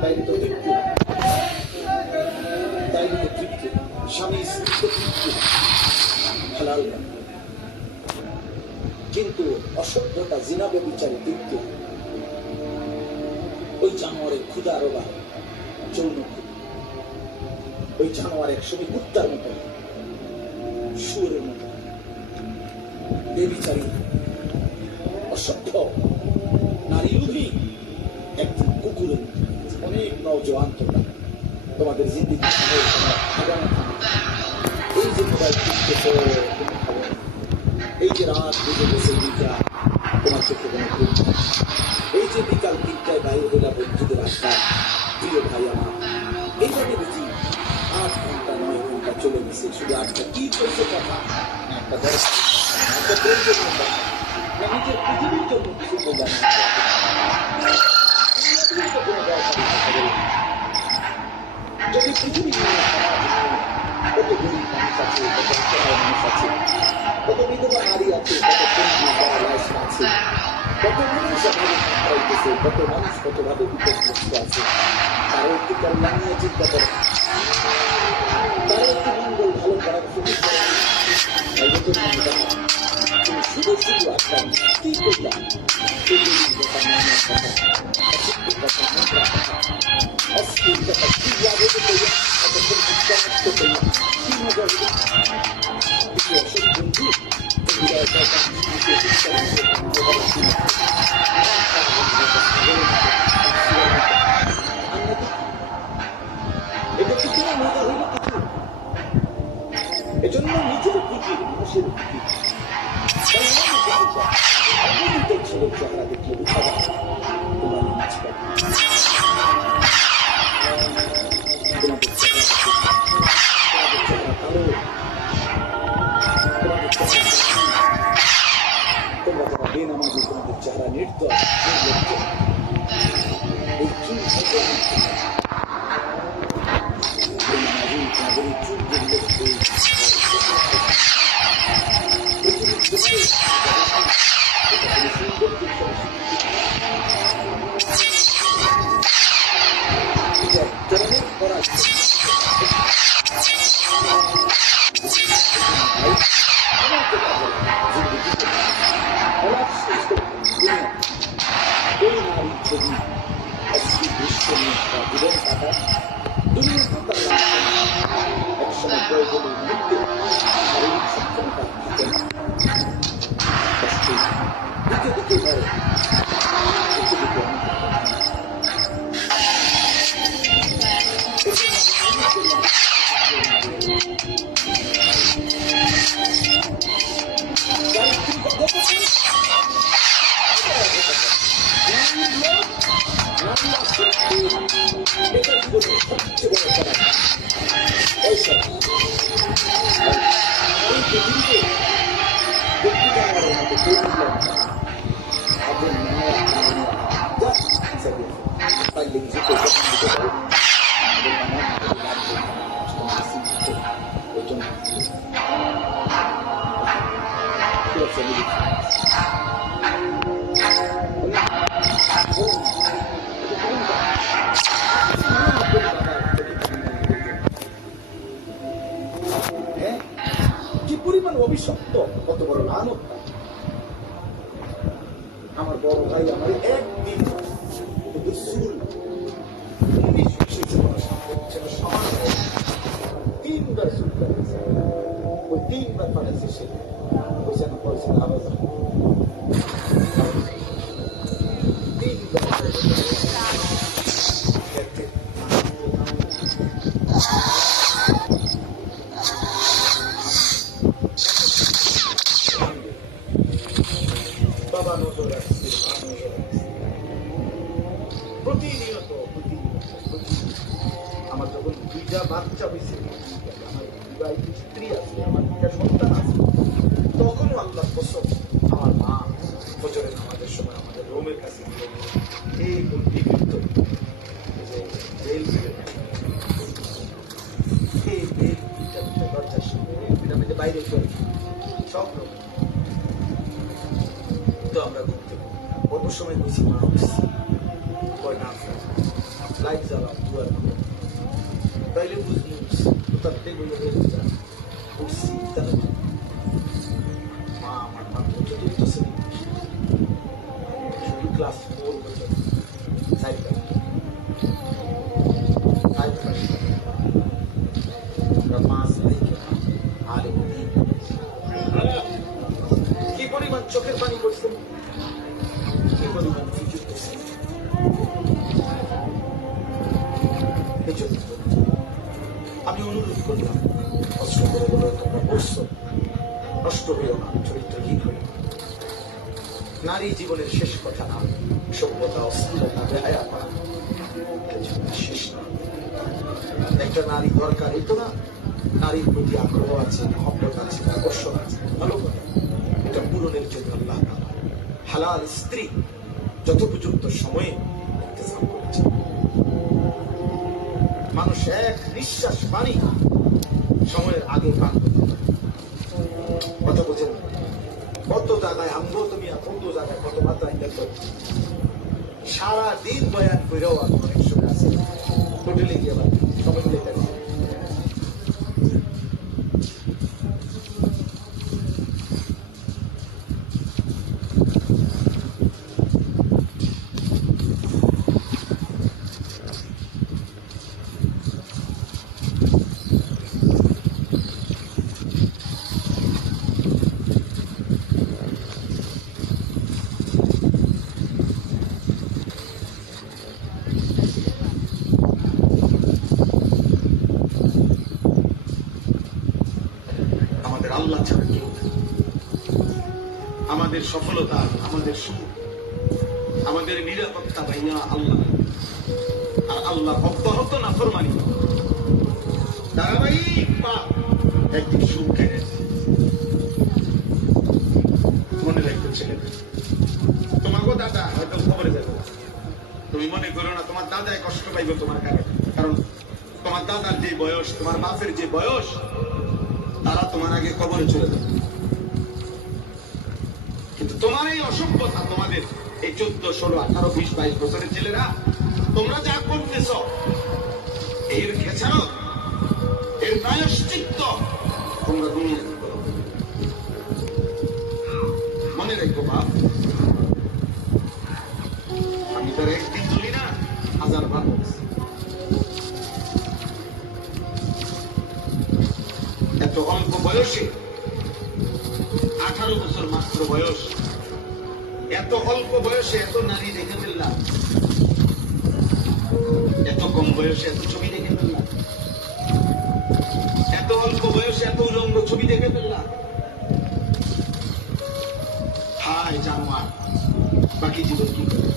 তাইলে তো তৃপ্তি, তাইলে তো তৃপ্তি, স্বামী স্ত্রী তো তৃপ্তি হালাল। কিন্তু অসভ্যতা, জিনা, ব্যভিচারে তৃপ্তি। ওই জানোয়ারের ক্ষুধা আরো বাড়ে, যৌন ক্ষুধা। ওই জানোয়ার একসময় কুত্তার মতো, শুয়োরের মতো, ব্যভিচারী, অসভ্য, নারী লোভী, একদিন কুকুরের মতো। অনেক নওজোয়ান তোমরা, তোমাদের জিন্দিগি এই যে মোবাইল টিপতেছ, কোনো খবর, এই যে রাত বুঝে গেছে তোমার চোখে কোনো ঘুম, এই যে বিকাল 3টায় বাইরে হইলা বন্ধুদের আড্ডা, প্রিয় ভাই আমার, এইভাবে দেখি 8 ঘন্টা 9 ঘন্টা চলে গেছে। শুধু আজকে কি চলছে কথা, একটা দরকার, একটা প্রয়োজনীয় কথা, না নিজের পৃথিবীর জন্য কিছু বোঝানো, যদি পৃথিবী কত গরিব মানুষ আছে, কত অসহায় মানুষ আছে, কত বিধবা নারী আছে, কত আছে, কত মানুষ খাইতেছে, কত মানুষ কতভাবে বিপদগ্রস্ত আছে, তারও একটু কল্যাণ নিয়ে চিন্তা করে, তারও একটু মঙ্গল ভালো করার সুযোগ করে। তুমি শুধু শুধু আপনার কি করলাম, অস্থির কথা কি লাগে, কি মজা হলো অসুখ বন্ধু এটা কি তোমার মজা হইল কিছু? এজন্য নিজের দিকে মানুষের দিকে ছিল চেহারা দেখলে উঠা যায় তোমার নাচ পাবে, তোমাদের চেহারা কালো, তোমরা যারা বেনামাজি তোমাদের চেহারা নির্দয়, এই চুল তোমাদের এই চুল একসময় প্রয়োজনের মধ্যে শারীরিক সক্ষমতা থাকে না, দিকে দিকে ধরে, দিকে দিকে এটা জীবনের সবচেয়ে বড় কারণ। এই পৃথিবীতে ব্যক্তি জানার মতো কেউ কি পরিমাণ অভিশপ্ত, কত বড় লানত। আমার বড় ভাই আমার একদিন তিনবার চুল কাটেছে, ওই তিনবার পাঠাচ্ছে সে পয়সা পয়সা আওয়াজ বাবা নজর রাখছে, প্রতিনিয়ত আমার যখন 2টা বাচ্চা হয়েছে, আমার বিবাহিত স্ত্রী আছে, আমার 2টা সন্তান আছে, তখনও আল্লাহ কসম আমার মা ফজরের নামাজের সময় আমাদের রুমের কাছে এই বিক্ষিপ্ত দরজার সামনে বাইরে চলে সব রকম। তো আমরা ঘুরতে কত সময় বুঝি মানুষ লাইফ যাওয়া দুয়ার করে তাইলে বুঝলি তার টেবিলে যা উঠছি তাহলে মা আমার মাত্র চতুর্থ শ্রেণী শুধু ক্লাস 4 বছর কি পরিমাণ চোখের পানি করছেন, কি পরিমাণ ফিকির করছেন। আমি অনুরোধ করলাম, কষ্ট করে বলে তোমরা পড়ছো, নষ্ট হইও না, চরিত্রহীন হইও না। নারী জীবনের শেষ কথা না, সভ্যতা অস্থিরতা বেহায়া করা শেষ না। একটা নারী দরকার, এই তো না নারীর প্রতি আগ্রহ আছে, মহব্বত আছে, আকর্ষণ আছে, ভালো কথা। এটা পূরণের জন্য আল্লাহ হালাল স্ত্রী যথোপযুক্ত সময়ে ইন্তজাম করেছে। মানুষ এক নিঃশ্বাস পানি সময়ের আগে পান করতে পারে। কথা বোঝেন, কত জায়গায় আমগো তুমি কত জায়গায় কত মাত্রায় দেখো, সারাদিন বয়ান করেও অনেক সময় আছে হোটেলে গিয়ে আবার সময় মিলে গেছে। আল্লাহ ছাড়া কেউ, আমাদের সফলতা, আমাদের সুখ, আমাদের নিরাপত্তা ভাইয়া আল্লাহ। আর আল্লাহ ভক্ত হতো না ফরমানি ধারাবাহিক পাপ একদিন সুখ কেনে। মনে রাখবে ছেলে, তোমাকে দাদা হয়তো খবরে যাবে, তুমি মনে করো না তোমার দাদায় কষ্ট পাইবে তোমার কাছে, কারণ তোমার দাদার যে বয়স, তোমার বাপের যে বয়স, তারা তোমার আগে কবরে চলে যাবে। কিন্তু তোমার এই অসভ্যতা, তোমাদের এই 14, 16, 18, 20, 22 বছরের ছেলেরা তোমরা যা করতেছ, এর খেসারত, এর প্রায়শ্চিত্ত তোমরা দুনিয়া মনে রাখবো। বাপ, আমি তার একদিন বলি না, 1000 বার বলছি। এত অল্প বয়সে, 18 বছর মাত্র বয়স, এত অল্প বয়সে এত নারী দেখে ফেললাম, এত কম বয়সে এত ছবি দেখে ফেললাম, এত অল্প বয়সে এত উলঙ্গ ছবি দেখে ফেললাম। হায় জানোয়ার, বাকি জীবন কি করে?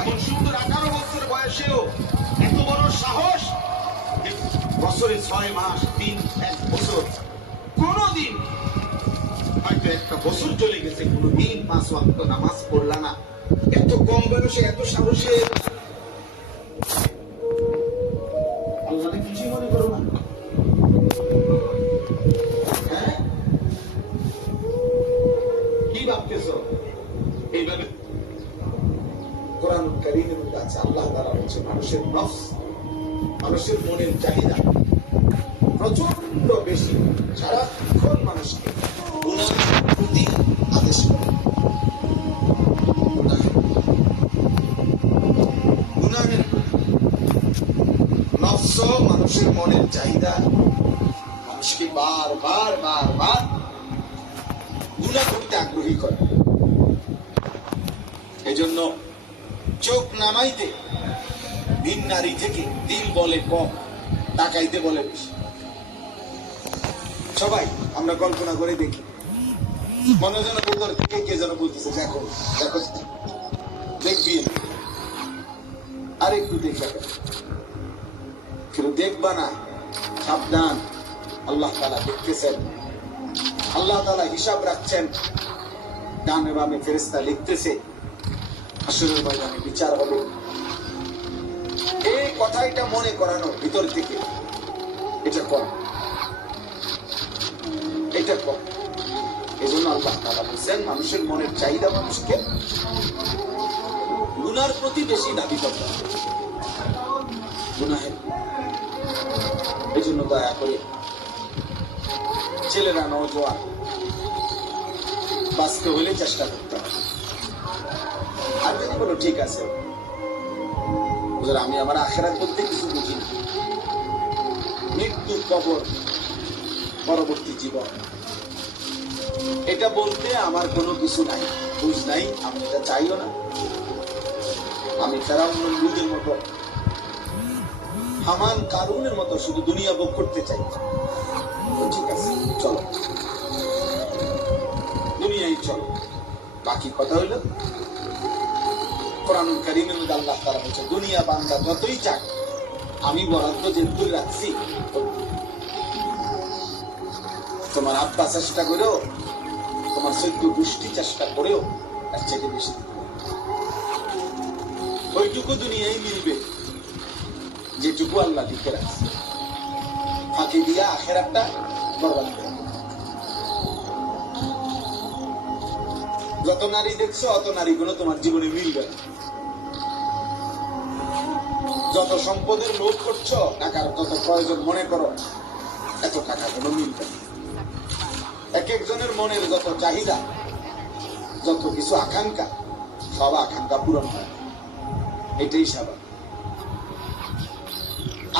এমন সুন্দর 18 বছর বয়সেও এত বড় সাহস, বছরে 6 মাস, 1 বছর, কোনদিন হয়তো একটা বছর চলে গেছে, কোনদিন 5 ওয়াক্ত নামাজ পড়লা না, এত কম বয়সে এত সাহসে। আল্লাহ কিছুই মনে করো না, হ্যাঁ? কি ভাবতেছ? এইভাবে কোরআন কারীমের মধ্যে আছে, আল্লাহ তাআলা বলছে মানুষের নফস, মানুষের মনের চাহিদা প্রচন্ড বেশি, সারাক্ষণ মানুষকে গুনাহের প্রতি আদেশ করে। গুনাহের নফস, মানুষের মনের চাহিদা মানুষকে বারবার বারবার গুনাহ করতে আগ্রহী করে। এজন্য চোখ নামাইতে ভিন নারী থেকে দিল বলে কম, তাকাইতে বলে বেশি। সবাই আমরা কল্পনা করে দেখি, মনে যেন ভিতর থেকে কে যেন বলতেছে দেখো দেখো, দেখবি আর একটু দেখা, কিন্তু দেখবা না, সাবধান, আল্লাহ তাআলা দেখতেছেন, আল্লাহ তাআলা হিসাব রাখছেন, ডানে বামে ফেরেশতা লিখতেছে, হাসরের ময়দানে বিচার হবে। এই কথাটা মনে করানো ভিতর থেকে, এটা কর, এটা কর, এই জন্য আল্লাহ তাআলা বলছেন মানুষের মনের চাহিদা মানুষকে গুনার প্রতি বেশি দাবি করতে হবে, গুনাহের। এই জন্য দয়া করে ছেলেরা নওজোয়ান বাঁচতে হলে চেষ্টা করতে হবে। আর যদি বলো ঠিক আছে আমি আমার আখিরাত বলতে কিছু বুঝি না, মৃত্যু, কবর, পরবর্তী জীবন, এটা বলতে আমার কোনো কিছু নাই, বুঝ নাই, আমি এটা চাইও না। আমি ফেরাউন নমরুদের মতো, হামান কারুনের মতো শুধু দুনিয়া ভোগ করতে চাই। ঠিক আছে, চলো দুনিয়ায় চলো। বাকি কথা হইল কোরআনুল কারীমের মধ্যে আল্লাহ তাআলা বলছে দুনিয়া বান্দা যতই চাক আমি বরাদ্দ যেটুকু রাখছি। তোমার আব্বা চেষ্টা করেও, তোমার চৈদ্য গোষ্ঠী চেষ্টা করেও তার চেয়ে বেশি ওইটুকু দুনিয়ায় মিলবে যেটুকু আল্লাহ লিখে রাখছে। ফাঁকি দিয়া আখিরাতটা বরবাদ করে। যত নারী দেখছো অত নারীগুলো তোমার জীবনে মিলবে না। যত সম্পদের লোভ করছো, টাকার যত প্রয়োজন মনে করো, এত টাকাগুলো মিলবে না। এক একজনের মনের যত চাহিদা, যত কিছু আকাঙ্ক্ষা, সব আকাঙ্ক্ষা পূরণ হয়, এটাই স্বাভাবিক।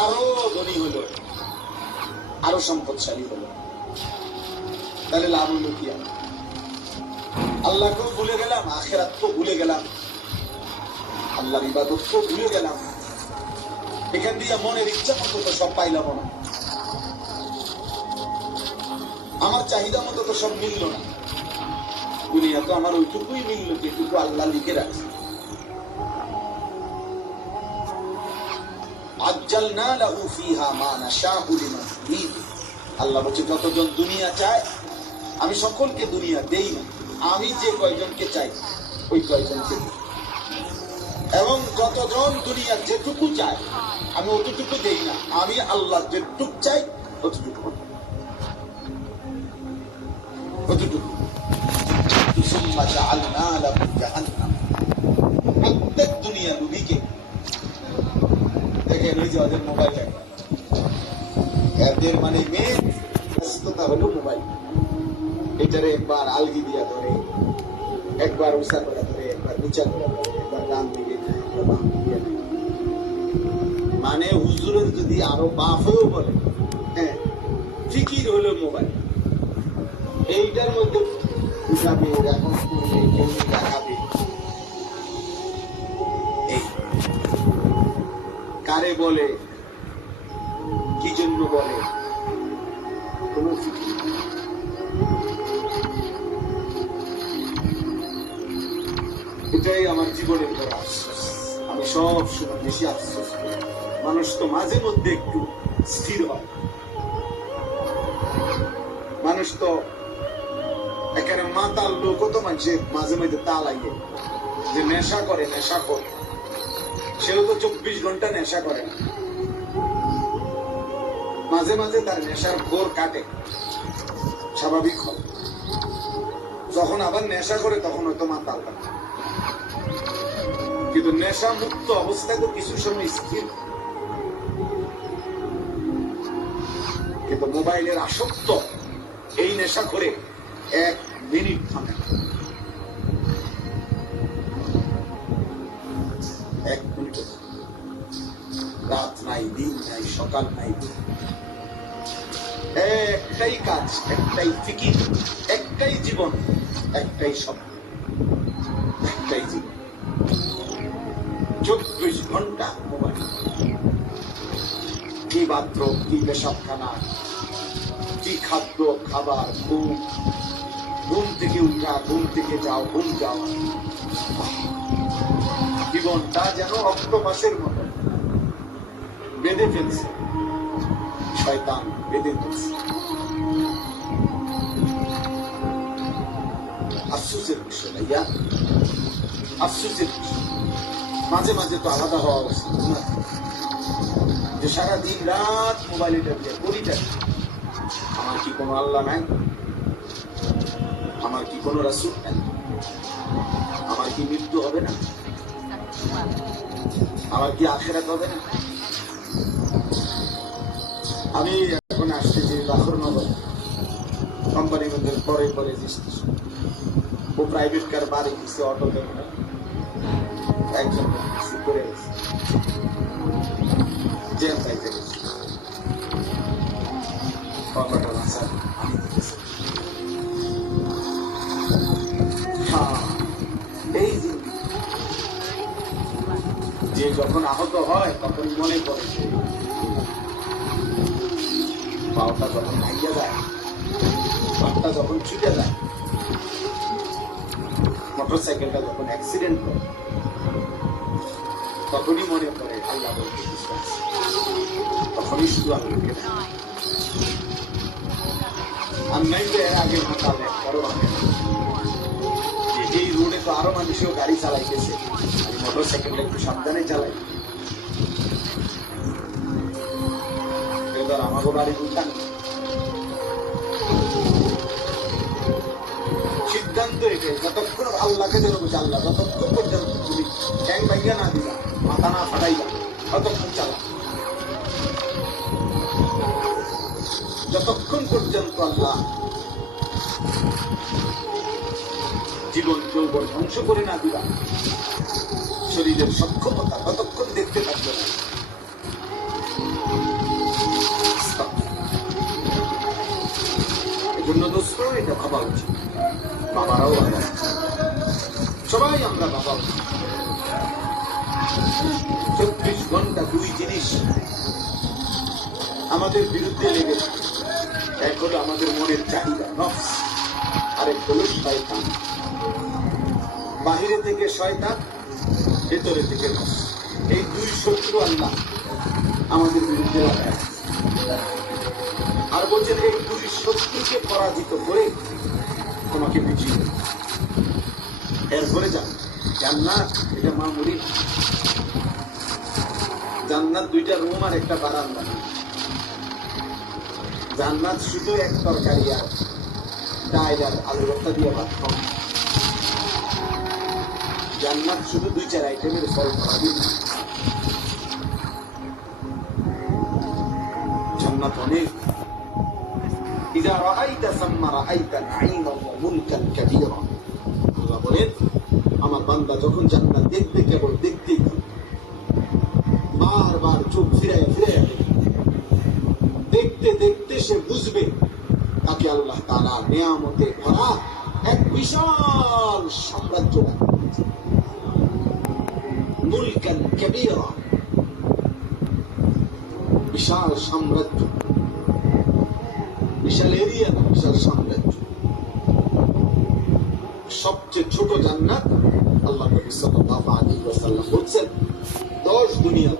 আরো ধনী হলো, আরো সম্পদশালী হলো, তাহলে লাভ হলো কি? আল্লাহকেও ভুলে গেলাম, আখিরাতকেও ভুলে গেলাম, আল্লাহর ইবাদতকেও ভুলে গেলাম। এখান দিয়ে মনের ইচ্ছা মতো তো সব পাইলাম না, আমার চাহিদা মতো তো সব মিলল না। দুনিয়া তো আমার ওইটুকুই মিলল যেটুকু আল্লাহ লিখে রাখছে। আজ্জালনা লাহু ফিহা মা নাশাউ লিমান নুরীদ। আল্লাহ বলছে যতজন দুনিয়া চায় আমি সকলকে দুনিয়া দেই না, আমি যে কয়জনকে চাই ওই কয়জনকে দিই। এবং যতজন দুনিয়া যেটুকু চায় আমি অতটুকু দেই না, আমি আল্লাহ যেটুকু চাই অতটুকু অতটুকু। সুম্মা জাআলনা লাহু জাহান্নাম। প্রত্যেক দুনিয়া নবীকে দেখেন ওই যে ওদের মোবাইল, এদের মানে মেন ব্যস্ততা হলো মোবাইল। এটারে একবার আলগি দিয়া ধরে, একবার উষা করে ধরে, একবার নিচা করে ধরে, একবার ডান দিকে যায়, একবার বাম দিকে যায়। মানে হুজুরের যদি আরো বাপ হয়েও বলে, হ্যাঁ ফিকির হলো মোবাইল। এইটার মধ্যে উঠাবে, এখন করবে, কেউ দেখাবে, এই কারে বলে, কি জন্য বলে, কোনো ফিকির। এটাই আমার জীবনের বড় আফসোস। আমি সব সময় বেশি আফসোস করি, মানুষ তো মাঝে মধ্যে একটু স্থির হয়। মানুষ তো এখানে মাতাল লোক তো মানুষের মাঝে মাঝে তা লাগে যে নেশা করে, নেশা করে, সেও তো 24 ঘন্টা নেশা করে না, মাঝে মাঝে তার নেশার ঘোর কাটে, স্বাভাবিক হয়। যখন আবার নেশা করে তখন হয়তো মাতাল হয়, কিন্তু নেশা মুক্ত অবস্থায় তো কিছু সময় স্থির। কিন্তু মোবাইলের আসক্ত এই নেশা করে 1 মিনিট থামে, 1 মিনিট। রাত নাই, দিন নাই, সকাল নাই, একটাই কাজ, একটাই ফিকির, একটাই জীবন, একটাই স্বপ্ন, একটাই জীবন। 24 ঘন্টা মোবাইল। কি বাথরুম, কি পেশাবখানা, কি খাদ্য, খাবার, ঘুম, ঘুম থেকে উঠা, ঘুম থেকে যাও, ঘুম যাও। জীবনটা যেন অক্টোপাসের মতো বেঁধে ফেলছে, শয়তান বেঁধে ফেলছে। আফসোসের বিষয় ভাইয়া, আফসোসের বিষয়। মাঝে মাঝে তো আলাদা হওয়া উচিত না যে সারা দিন রাত মোবাইলে করিটা। আমার কি কোনো আল্লাহ নাই? আমার কি কোনো রাসূল নাই? আমার কি মৃত্যু হবে না? আমার কি আখিরাত হবে না? আমি এখন আসতেছি জাফরনগর কোম্পানির মধ্যে পরে পরে ও প্রাইভেট কার বাড়ি দিচ্ছে অটোতে একজন করে গেছে জেল পাইতে গেছে এই যে যখন আহত হয় তখন মনে করে পাওটা যখন ভাইয়া যায়, পাটা যখন ছুটে যায়, মোটর সাইকেলটা যখন অ্যাক্সিডেন্ট করে তখনই মনে করে আল্লাহ বলতে বিশ্বাস, তখনই শুধু আল্লাহকে এর আগে মাতালে বড় এই রোডে তো আরো মানুষও গাড়ি চালাইতেছে, মোটর সাইকেলটা একটু সাবধানে চালাই। এবার আমাকে বাড়ি উঠান সিদ্ধান্ত এটাই, যতক্ষণ আল্লাহকে যেন বলছে আল্লাহ যতক্ষণ পর্যন্ত তুমি ট্যাং বাইয়া না দিবা, মাথা না ফাটাইবা, ততক্ষণ চালা। যতক্ষণ পর্যন্ত আল্লাহ জীবন যৌবন ধ্বংস করে না দিবা, শরীরের সক্ষমতা ততক্ষণ দেখতে থাকবে না। এজন্য দোস্ত এটা ভাবা উচিত, বাবারাও ভাবা, সবাই আমরা ভাবা উচিত। 24 ঘন্টা দুই জিনিস আমাদের বিরুদ্ধে লেগেছে, এক হলো আমাদের মনের চাহিদা নফস, আরেক হলো শয়তান। বাহিরে থেকে শয়তান, ভেতরে থেকে নফস, এই দুই শত্রু আল্লাহ আমাদের বিরুদ্ধে লাগায়। আর বলছেন এই দুই শত্রুকে পরাজিত করে তোমাকে বিজয়ী, এরপরে যান জান্নাত। এটা মামুলি জান্নাত, দুইটা রুম আর একটা বারান্দা। জান্নাত শুধু এক তরকারি আর ডাল আর আলু ভর্তা দিয়ে ভাত খাও। জান্নাত শুধু 2-4 আইটেমের ফল খাওয়াবি না, জান্নাত অনেক। ইযা রাআইতা সাম্মা রাআইতা নাঈমান ওয়া মুলকান কাবীরা। আল্লাহ বলেন আমার বান্দা যখন জান্নাত দেখবে কেবল দেখতেই থাকবে, বারবার চোখ ফিরাইয়া ফিরাইয়া দেখতে দেখতে সে বুঝবে তাকে আল্লাহ তাআলা নিয়ামতে ভরা এক বিশাল সাম্রাজ্য, মুলকান কাবীরা, বিশাল সাম্রাজ্য, বিশাল এরিয়া না, বিশাল সাম্রাজ্য। সবচেয়ে ছোট জান্নাত আল্লাহ নবী সাল্লাল্লাহু আলাইহি ওয়াসাল্লাম বলছেন 10 দুনিয়া।